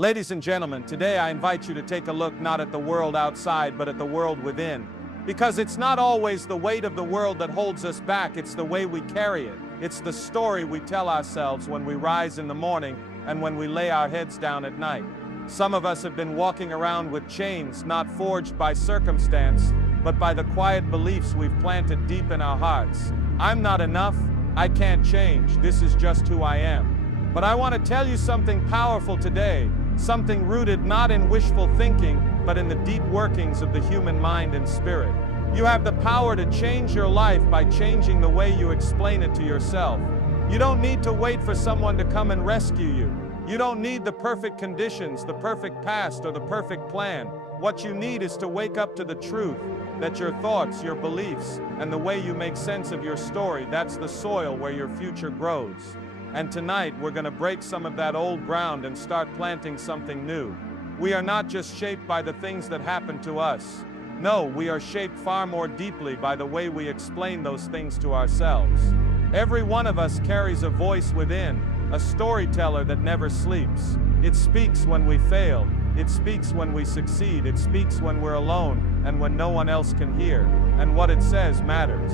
Ladies and gentlemen, today I invite you to take a look not at the world outside, but at the world within. Because it's not always the weight of the world that holds us back, it's the way we carry it. It's the story we tell ourselves when we rise in the morning and when we lay our heads down at night. Some of us have been walking around with chains not forged by circumstance, but by the quiet beliefs we've planted deep in our hearts. I'm not enough, I can't change, this is just who I am. But I want to tell you something powerful today, something rooted not in wishful thinking, but in the deep workings of the human mind and spirit. You have the power to change your life by changing the way you explain it to yourself. You don't need to wait for someone to come and rescue you. You don't need the perfect conditions, the perfect past, or the perfect plan. What you need is to wake up to the truth that your thoughts, your beliefs, and the way you make sense of your story, that's the soil where your future grows. And tonight, we're going to break some of that old ground and start planting something new. We are not just shaped by the things that happen to us. No, we are shaped far more deeply by the way we explain those things to ourselves. Every one of us carries a voice within, a storyteller that never sleeps. It speaks when we fail. It speaks when we succeed. It speaks when we're alone and when no one else can hear. And what it says matters.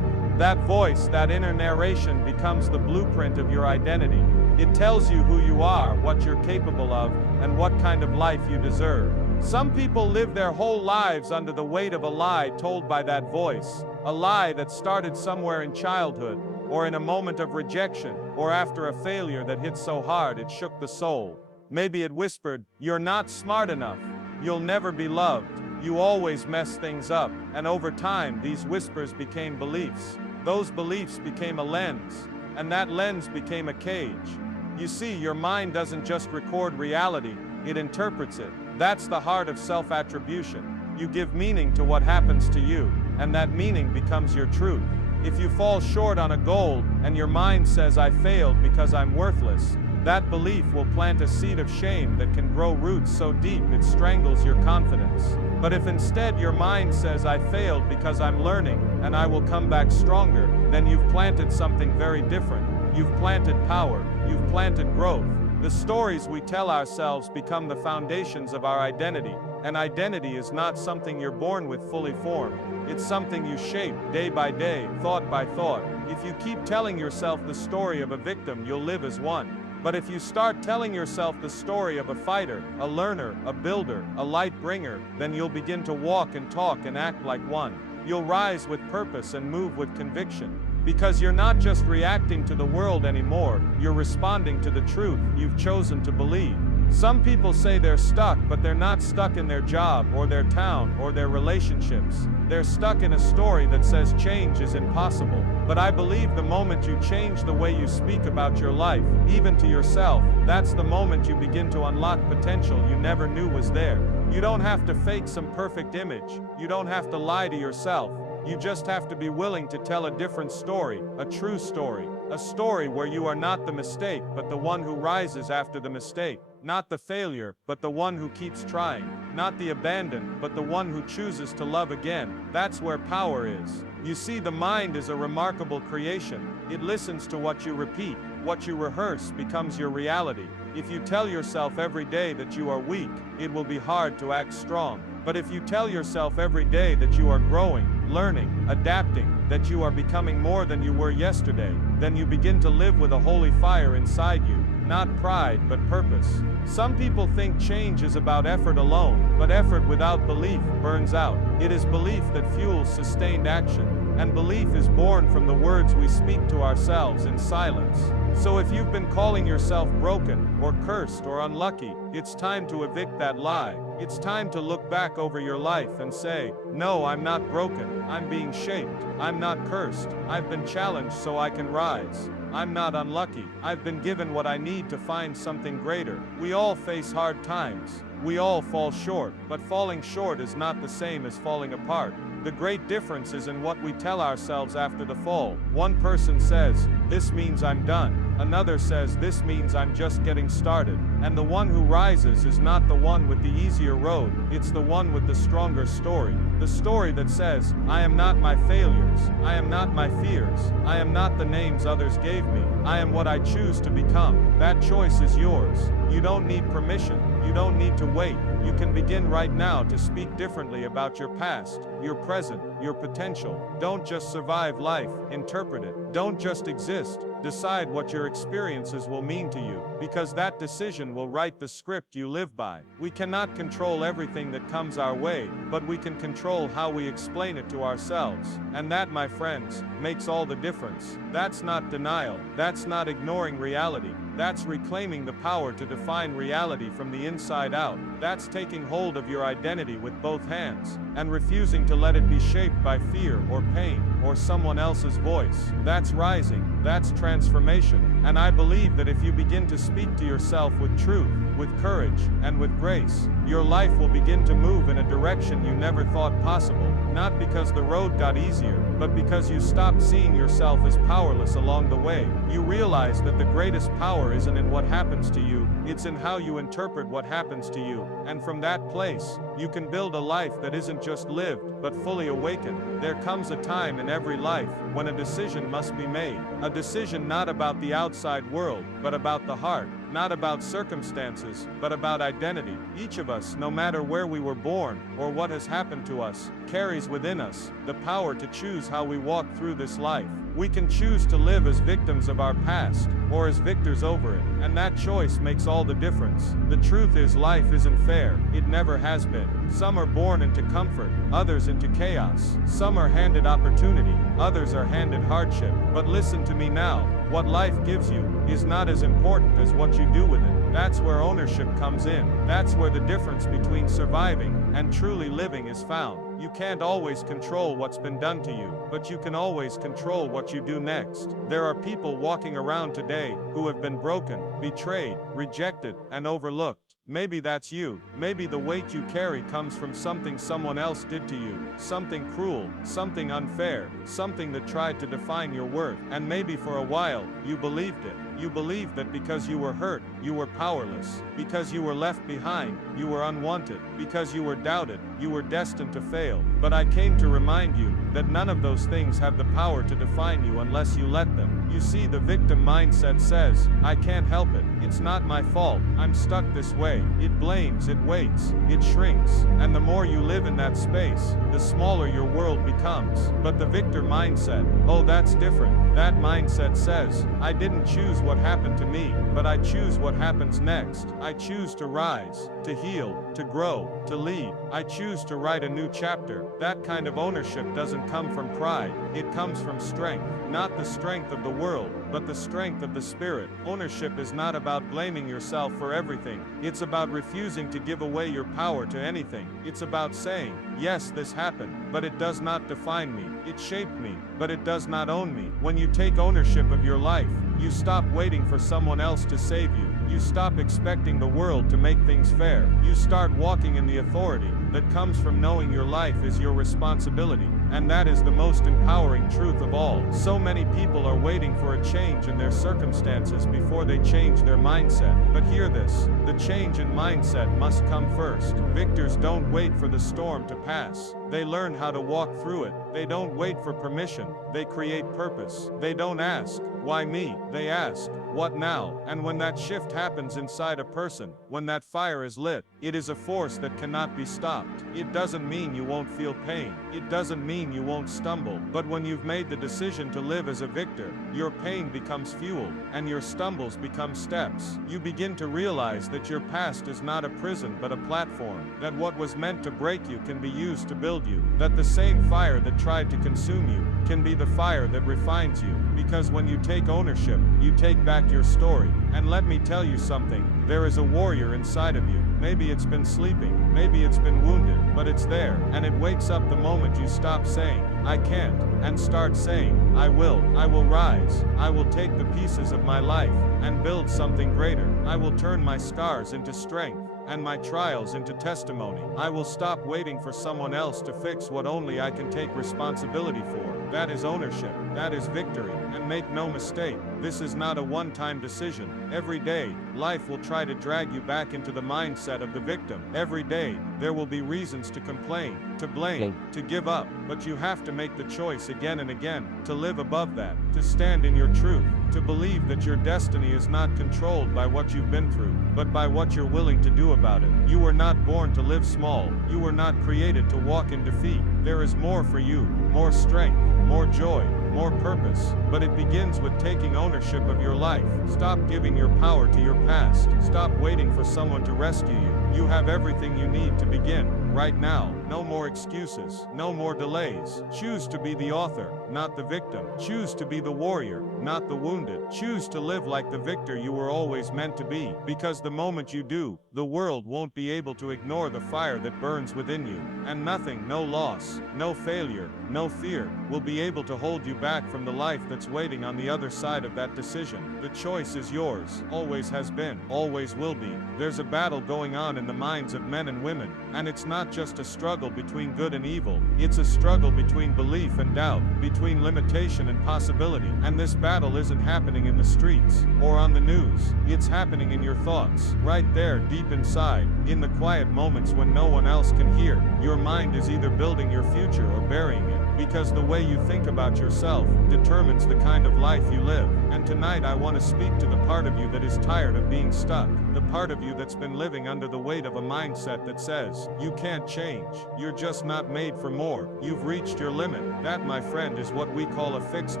That voice, that inner narration becomes the blueprint of your identity. It tells you who you are, what you're capable of, and what kind of life you deserve. Some people live their whole lives under the weight of a lie told by that voice, a lie that started somewhere in childhood, or in a moment of rejection, or after a failure that hit so hard it shook the soul. Maybe it whispered, "You're not smart enough. You'll never be loved. You always mess things up." And over time, these whispers became beliefs. Those beliefs became a lens, and that lens became a cage. You see, your mind doesn't just record reality, it interprets it. That's the heart of self-attribution. You give meaning to what happens to you, and that meaning becomes your truth. If you fall short on a goal, and your mind says, "I failed because I'm worthless," that belief will plant a seed of shame that can grow roots so deep it strangles your confidence. But if instead your mind says, "I failed because I'm learning, and I will come back stronger," then you've planted something very different. You've planted power. You've planted growth. The stories we tell ourselves become the foundations of our identity. And identity is not something you're born with fully formed. It's something you shape day by day, thought by thought. If you keep telling yourself the story of a victim, you'll live as one. But if you start telling yourself the story of a fighter, a learner, a builder, a light bringer, then you'll begin to walk and talk and act like one. You'll rise with purpose and move with conviction. Because you're not just reacting to the world anymore, you're responding to the truth you've chosen to believe. Some people say they're stuck, but they're not stuck in their job or their town or their relationships. They're stuck in a story that says change is impossible. But I believe the moment you change the way you speak about your life, even to yourself, that's the moment you begin to unlock potential you never knew was there. You don't have to fake some perfect image. You don't have to lie to yourself. You just have to be willing to tell a different story, a true story. A story where you are not the mistake, but the one who rises after the mistake. Not the failure, but the one who keeps trying. Not the abandoned, but the one who chooses to love again. That's where power is. You see, the mind is a remarkable creation. It listens to what you repeat. What you rehearse becomes your reality. If you tell yourself every day that you are weak, it will be hard to act strong. But if you tell yourself every day that you are growing, learning, adapting, that you are becoming more than you were yesterday, then you begin to live with a holy fire inside you. Not pride, but purpose. Some people think change is about effort alone, but effort without belief burns out. It is belief that fuels sustained action, and belief is born from the words we speak to ourselves in silence. So if you've been calling yourself broken, or cursed, or unlucky, it's time to evict that lie. It's time to look back over your life and say, "No, I'm not broken. I'm being shaped. I'm not cursed. I've been challenged so I can rise. I'm not unlucky. I've been given what I need to find something greater." We all face hard times. We all fall short, but falling short is not the same as falling apart. The great difference is in what we tell ourselves after the fall. One person says, "This means I'm done." Another says, "This means I'm just getting started." And the one who rises is not the one with the easier road, it's the one with the stronger story. The story that says, "I am not my failures. I am not my fears. I am not the names others gave me. I am what I choose to become." That choice is yours. You don't need permission. You don't need to wait. You can begin right now to speak differently about your past, your present, your potential. Don't just survive life, interpret it. Don't just exist. Decide what your experiences will mean to you, because that decision will write the script you live by. We cannot control everything that comes our way, but we can control how we explain it to ourselves. And that, my friends, makes all the difference. That's not denial. That's not ignoring reality. That's reclaiming the power to define reality from the inside out. That's taking hold of your identity with both hands, and refusing to let it be shaped by fear or pain, or someone else's voice. That's rising. That's transformation. And I believe that if you begin to speak to yourself with truth, with courage, and with grace, your life will begin to move in a direction you never thought possible. Not because the road got easier, but because you stopped seeing yourself as powerless along the way. You realize that the greatest power isn't in what happens to you, it's in how you interpret what happens to you. And from that place, you can build a life that isn't just lived, but fully awakened. There comes a time in every life when a decision must be made. A decision not about the outside world, but about the heart. Not about circumstances, but about identity. Each of us, no matter where we were born, or what has happened to us, carries within us the power to choose how we walk through this life. We can choose to live as victims of our past, or as victors over it, and that choice makes all the difference. The truth is, life isn't fair. It never has been. Some are born into comfort, others into chaos. Some are handed opportunity, others are handed hardship. But listen to me now. What life gives you is not as important as what you do with it. That's where ownership comes in. That's where the difference between surviving and truly living is found. You can't always control what's been done to you, but you can always control what you do next. There are people walking around today who have been broken, betrayed, rejected, and overlooked. Maybe that's you. Maybe the weight you carry comes from something someone else did to you. Something cruel, something unfair, something that tried to define your worth. And maybe for a while, you believed it. You believed that because you were hurt, you were powerless. Because you were left behind, you were unwanted. Because you were doubted, you were destined to fail. But I came to remind you that none of those things have the power to define you unless you let them. You see, the victim mindset says, I can't help it. It's not my fault. I'm stuck this way. It blames, it waits, it shrinks. And the more you live in that space, the smaller your world becomes. But the victor mindset, oh, that's different. That mindset says, I didn't choose what happened to me, but I choose what happens next. I choose to rise, to heal, to grow, to lead. I choose to write a new chapter. That kind of ownership doesn't come from pride. It comes from strength. Not the strength of the world, but the strength of the spirit. Ownership is not about blaming yourself for everything. It's about refusing to give away your power to anything. It's about saying, yes, this happened, but it does not define me. It shaped me, but it does not own me. When you take ownership of your life, you stop waiting for someone else to save you. You stop expecting the world to make things fair. You start walking in the authority that comes from knowing your life is your responsibility. And that is the most empowering truth of all. So many people are waiting for a change in their circumstances before they change their mindset. But hear this, the change in mindset must come first. Victors don't wait for the storm to pass. They learn how to walk through it. They don't wait for permission. They create purpose. They don't ask, why me? They ask, what now? And when that shift happens inside a person, when that fire is lit, it is a force that cannot be stopped. It doesn't mean you won't feel pain. It doesn't mean you won't stumble. But when you've made the decision to live as a victor, your pain becomes fuel, and your stumbles become steps. You begin to realize that your past is not a prison but a platform, that what was meant to break you can be used to build you, that the same fire that tried to consume you can be the fire that refines you. Because when you take ownership, you take back your story. And let me tell you something, there is a warrior inside of you. Maybe it's been sleeping, maybe it's been wounded, but it's there, and it wakes up the moment you stop saying, I can't, and start saying, I will rise, I will take the pieces of my life, and build something greater. I will turn my scars into strength, and my trials into testimony. I will stop waiting for someone else to fix what only I can take responsibility for. That is ownership. That is victory. And make no mistake, this is not a one-time decision. Every day, life will try to drag you back into the mindset of the victim. Every day, there will be reasons to complain, to blame, to give up, but you have to make the choice again and again, to live above that, to stand in your truth, to believe that your destiny is not controlled by what you've been through, but by what you're willing to do about it. You were not born to live small. You were not created to walk in defeat. There is more for you, more strength, more joy, more purpose, but it begins with taking ownership of your life. Stop giving your power to your past. Stop waiting for someone to rescue you. You have everything you need to begin, right now. No more excuses, no more delays. Choose to be the author, not the victim. Choose to be the warrior, not the wounded. Choose to live like the victor you were always meant to be, because the moment you do, the world won't be able to ignore the fire that burns within you, and nothing, no loss, no failure, no fear, will be able to hold you back from the life that's waiting on the other side of that decision. The choice is yours, always has been, always will be. There's a battle going on in the minds of men and women, and it's not just a struggle between good and evil, it's a struggle between belief and doubt, between limitation and possibility. And this battle isn't happening in the streets, or on the news, it's happening in your thoughts, right there deep inside, in the quiet moments when no one else can hear. Your mind is either building your future or burying it, because the way you think about yourself determines the kind of life you live. And tonight I want to speak to the part of you that is tired of being stuck, the part of you that's been living under the weight of a mindset that says, you can't change, you're just not made for more, you've reached your limit. That, my friend, is what we call a fixed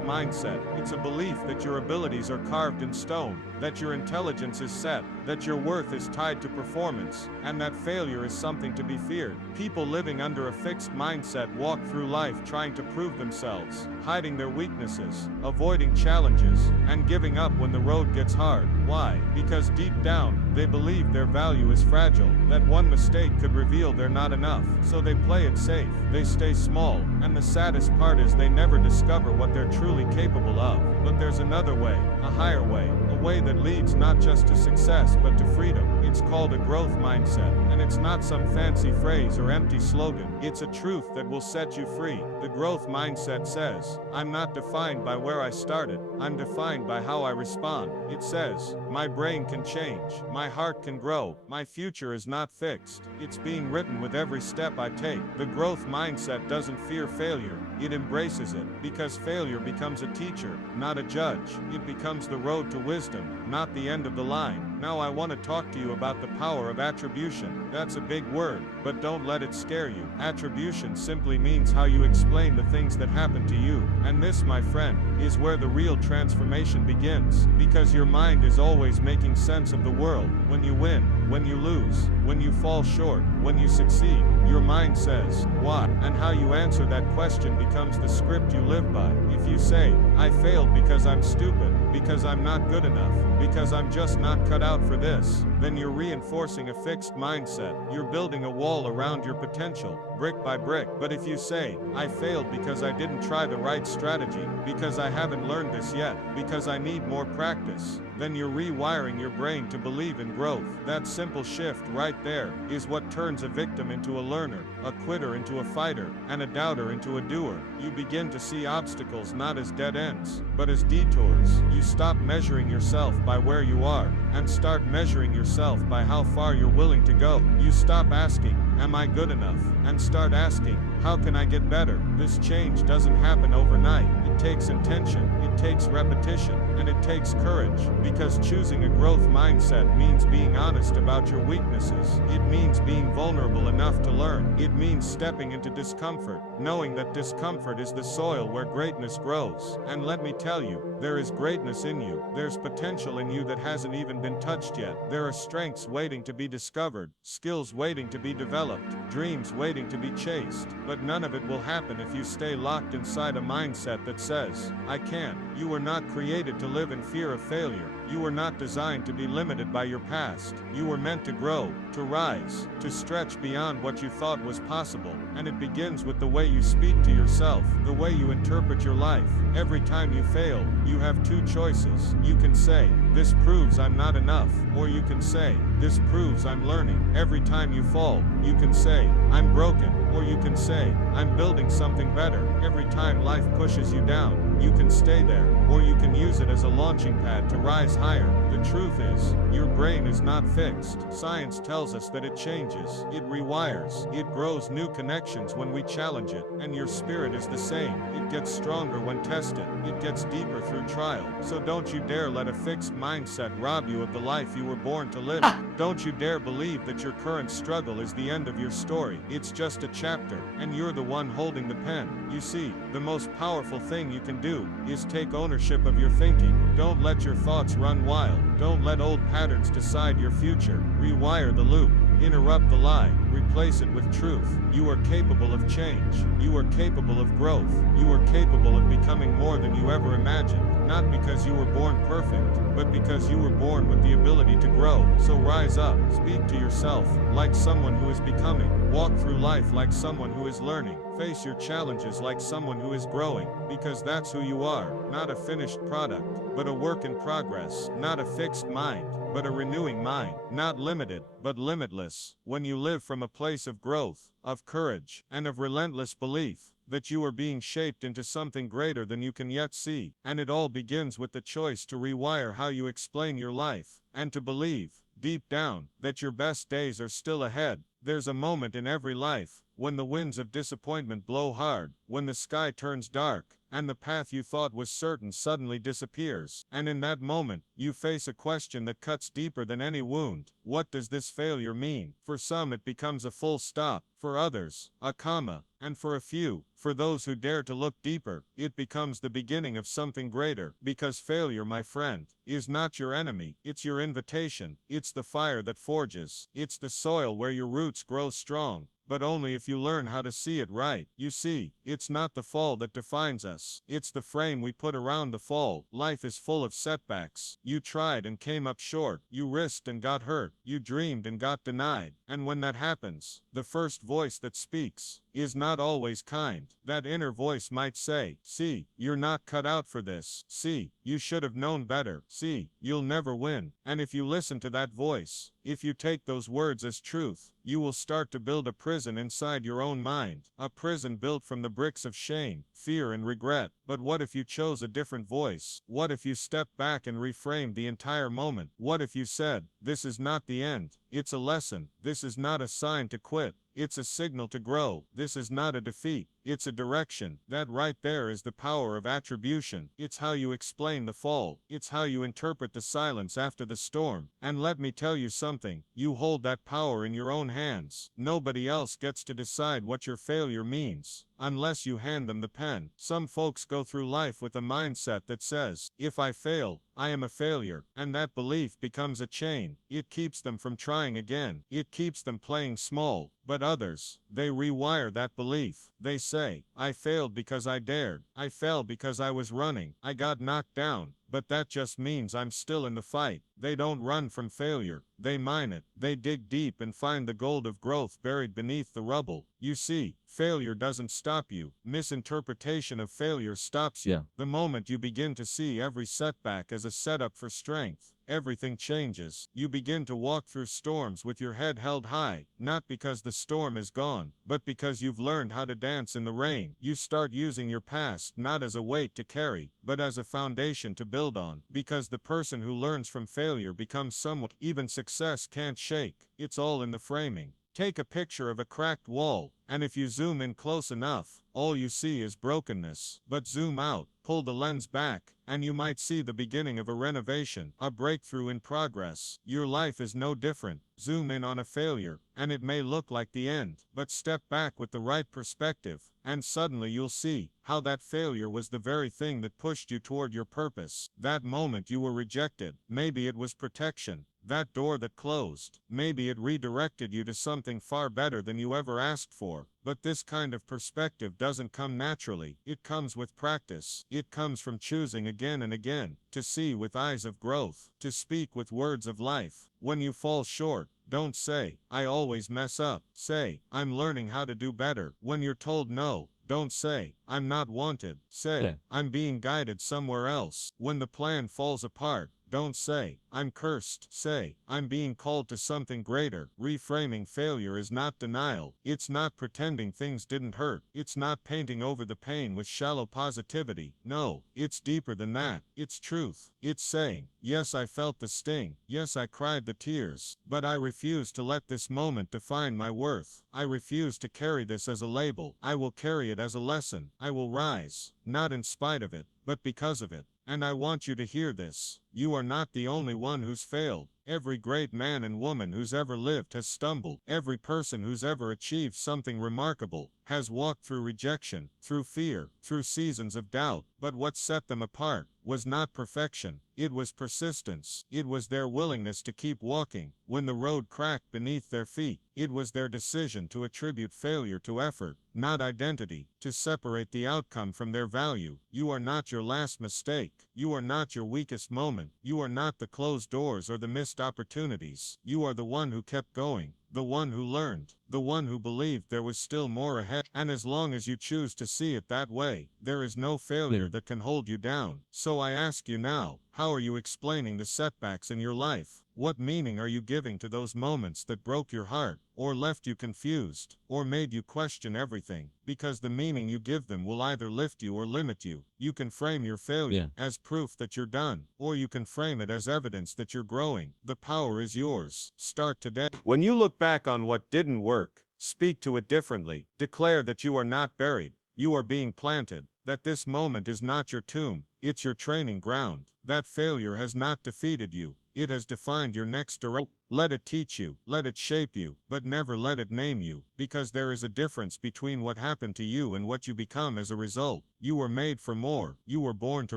mindset. It's a belief that your abilities are carved in stone, that your intelligence is set, that your worth is tied to performance, and that failure is something to be feared. People living under a fixed mindset walk through life trying to prove themselves, hiding their weaknesses, avoiding challenges, and giving up when the road gets hard. Why? Because deep down, they believe their value is fragile, that one mistake could reveal they're not enough. So they play it safe, they stay small, and the saddest part is they never discover what they're truly capable of. But there's another way, a higher way, a way that leads not just to success but to freedom. It's called a growth mindset, and it's not some fancy phrase or empty slogan. It's a truth that will set you free. The growth mindset says, I'm not defined by where I started, I'm defined by how I respond. It says, my brain can change, my heart can grow, my future is not fixed, it's being written with every step I take. The growth mindset doesn't fear failure, it embraces it, because failure becomes a teacher, not a judge. It becomes the road to wisdom, not the end of the line. Now I want to talk to you about the power of attribution. That's a big word, but don't let it scare you. Attribution simply means how you explain the things that happen to you. And this, my friend, is where the real transformation begins, because your mind is always making sense of the world. When you win, when you lose, when you fall short, when you succeed, your mind says, why? And how you answer that question becomes the script you live by. If you say, I failed because I'm stupid, because I'm not good enough, because I'm just not cut out for this, then you're reinforcing a fixed mindset. You're building a wall around your potential, brick by brick. But if you say, I failed because I didn't try the right strategy, because I haven't learned this yet, because I need more practice, then you're rewiring your brain to believe in growth. That simple shift right there is what turns a victim into a learner, a quitter into a fighter, and a doubter into a doer. You begin to see obstacles not as dead ends, but as detours. You stop measuring yourself by where you are, and start measuring yourself by how far you're willing to go. You stop asking, am I good enough? And start asking, how can I get better? This change doesn't happen overnight. It takes intention, it takes repetition, and it takes courage, because choosing a growth mindset means being honest about your weaknesses. It means being vulnerable enough to learn. It means stepping into discomfort, knowing that discomfort is the soil where greatness grows. And let me tell you, there is greatness in you. There's potential in you that hasn't even been touched yet. There are strengths waiting to be discovered, skills waiting to be developed, dreams waiting to be chased. But none of it will happen if you stay locked inside a mindset that says, I can't. You were not created to live in fear of failure. You were not designed to be limited by your past. You were meant to grow, to rise, to stretch beyond what you thought was possible. And it begins with the way you speak to yourself, the way you interpret your life. Every time you fail, you have two choices. You can say, "This proves I'm not enough," or you can say, "This proves I'm learning." Every time you fall, you can say, "I'm broken," or you can say, "I'm building something better." Every time life pushes you down, you can stay there, or you can use it as a launching pad to rise higher. The truth is, your brain is not fixed. Science tells us that it changes, it rewires, it grows new connections when we challenge it, and your spirit is the same. It gets stronger when tested, it gets deeper through trial. So don't you dare let a fixed mindset rob you of the life you were born to live. Don't you dare believe that your current struggle is the end of your story. It's just a chapter, and you're the one holding the pen. You see, the most powerful thing you can do is take ownership of your thinking. Don't let your thoughts run wild. Don't let old patterns decide your future. Rewire the loop. Interrupt the lie. Replace it with truth. You are capable of change. You are capable of growth. You are capable of becoming more than you ever imagined. Not because you were born perfect, but because you were born with the ability to grow. So rise up. Speak to yourself like someone who is becoming. Walk through life like someone who is learning. Face your challenges like someone who is growing, because that's who you are. Not a finished product, but a work in progress. Not a fixed mind, but a renewing mind. Not limited, but limitless. When you live from a place of growth, of courage, and of relentless belief that you are being shaped into something greater than you can yet see. And it all begins with the choice to rewire how you explain your life, and to believe, deep down, that your best days are still ahead. There's a moment in every life when the winds of disappointment blow hard, when the sky turns dark, and the path you thought was certain suddenly disappears. And in that moment, you face a question that cuts deeper than any wound. What does this failure mean? For some it becomes a full stop, for others, a comma, and for a few, for those who dare to look deeper, it becomes the beginning of something greater. Because failure, my friend, is not your enemy, it's your invitation. It's the fire that forges. It's the soil where your roots grow strong. But only if you learn how to see it right. You see, it's not the fall that defines us. It's the frame we put around the fall. Life is full of setbacks. You tried and came up short. You risked and got hurt. You dreamed and got denied. And when that happens, the first voice that speaks is not always kind. That inner voice might say, "See, you're not cut out for this. See, you should have known better. See, you'll never win." And if you listen to that voice, if you take those words as truth, you will start to build a prison inside your own mind. A prison built from the bricks of shame, fear, and regret. But what if you chose a different voice? What if you stepped back and reframed the entire moment? What if you said, "This is not the end. It's a lesson. This is not a sign to quit. It's a signal to grow. This is not a defeat. It's a direction." That right there is the power of attribution. It's how you explain the fall. It's how you interpret the silence after the storm. And let me tell you something, you hold that power in your own hands. Nobody else gets to decide what your failure means, unless you hand them the pen. Some folks go through life with a mindset that says, "If I fail, I am a failure," and that belief becomes a chain. It keeps them from trying again. It keeps them playing small. But others, they rewire that belief. They say, "I failed because I dared. I fell because I was running. I got knocked down. But that just means I'm still in the fight." They don't run from failure. They mine it. They dig deep and find the gold of growth buried beneath the rubble. You see, failure doesn't stop you. Misinterpretation of failure stops you. Yeah. The moment you begin to see every setback as a setup for strength, everything changes. You begin to walk through storms with your head held high, not because the storm is gone, but because you've learned how to dance in the rain. You start using your past not as a weight to carry, but as a foundation to build on. Because the person who learns from failure becomes someone even success can't shake. It's all in the framing. Take a picture of a cracked wall, and if you zoom in close enough, all you see is brokenness. But zoom out, pull the lens back, and you might see the beginning of a renovation, a breakthrough in progress. Your life is no different. Zoom in on a failure, and it may look like the end, but step back with the right perspective, and suddenly you'll see how that failure was the very thing that pushed you toward your purpose. That moment you were rejected, maybe it was protection. that door that closed. Maybe it redirected you to something far better than you ever asked for. But this kind of perspective doesn't come naturally. It comes with practice. It comes from choosing again and again to see with eyes of growth, to speak with words of life. When you fall short, don't say, "I always mess up." Say, "I'm learning how to do better." When you're told no, don't say, "I'm not wanted." Say, "I'm being guided somewhere else." When the plan falls apart, don't say, "I'm cursed." Say, "I'm being called to something greater." Reframing failure is not denial. It's not pretending things didn't hurt. It's not painting over the pain with shallow positivity. No, it's deeper than that. It's truth. It's saying, "Yes, I felt the sting. Yes, I cried the tears. But I refuse to let this moment define my worth. I refuse to carry this as a label. I will carry it as a lesson. I will rise, not in spite of it, but because of it." And I want you to hear this. You are not the only one who's failed. Every great man and woman who's ever lived has stumbled. Every person who's ever achieved something remarkable has walked through rejection, through fear, through seasons of doubt. But what set them apart was not perfection. It was persistence. It was their willingness to keep walking when the road cracked beneath their feet. It was their decision to attribute failure to effort, not identity, to separate the outcome from their value. You are not your last mistake. You are not your weakest moment. You are not the closed doors or the missed opportunities. You are the one who kept going, the one who learned, the one who believed there was still more ahead. And as long as you choose to see it that way, there is no failure that can hold you down. So I ask you now, how are you explaining the setbacks in your life? What meaning are you giving to those moments that broke your heart, or left you confused, or made you question everything? Because the meaning you give them will either lift you or limit you. You can frame your failure as proof that you're done, or you can frame it as evidence that you're growing. The power is yours. Start today. When you look back on what didn't work, speak to it differently. Declare that you are not buried. You are being planted. That this moment is not your tomb, it's your training ground. That failure has not defeated you. It has defined your next direction. Let it teach you, let it shape you, but never let it name you, because there is a difference between what happened to you and what you become as a result. You were made for more. You were born to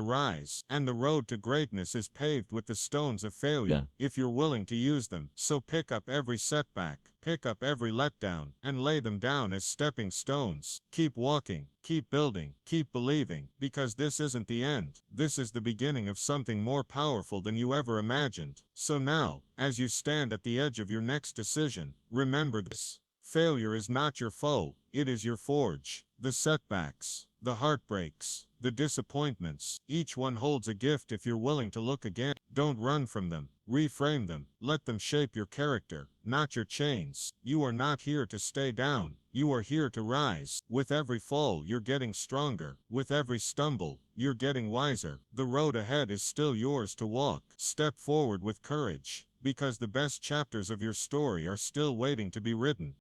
rise, and the road to greatness is paved with the stones of failure, if you're willing to use them. So pick up every setback, pick up every letdown, and lay them down as stepping stones. Keep walking, keep building, keep believing, because this isn't the end. This is the beginning of something more powerful than you ever imagined. So now, as you stand at the edge of your next decision, remember this. Failure is not your foe, it is your forge. The setbacks, the heartbreaks, the disappointments, each one holds a gift if you're willing to look again. Don't run from them, reframe them, let them shape your character, not your chains. You are not here to stay down, you are here to rise. With every fall you're getting stronger, with every stumble, you're getting wiser. The road ahead is still yours to walk. Step forward with courage, because the best chapters of your story are still waiting to be written.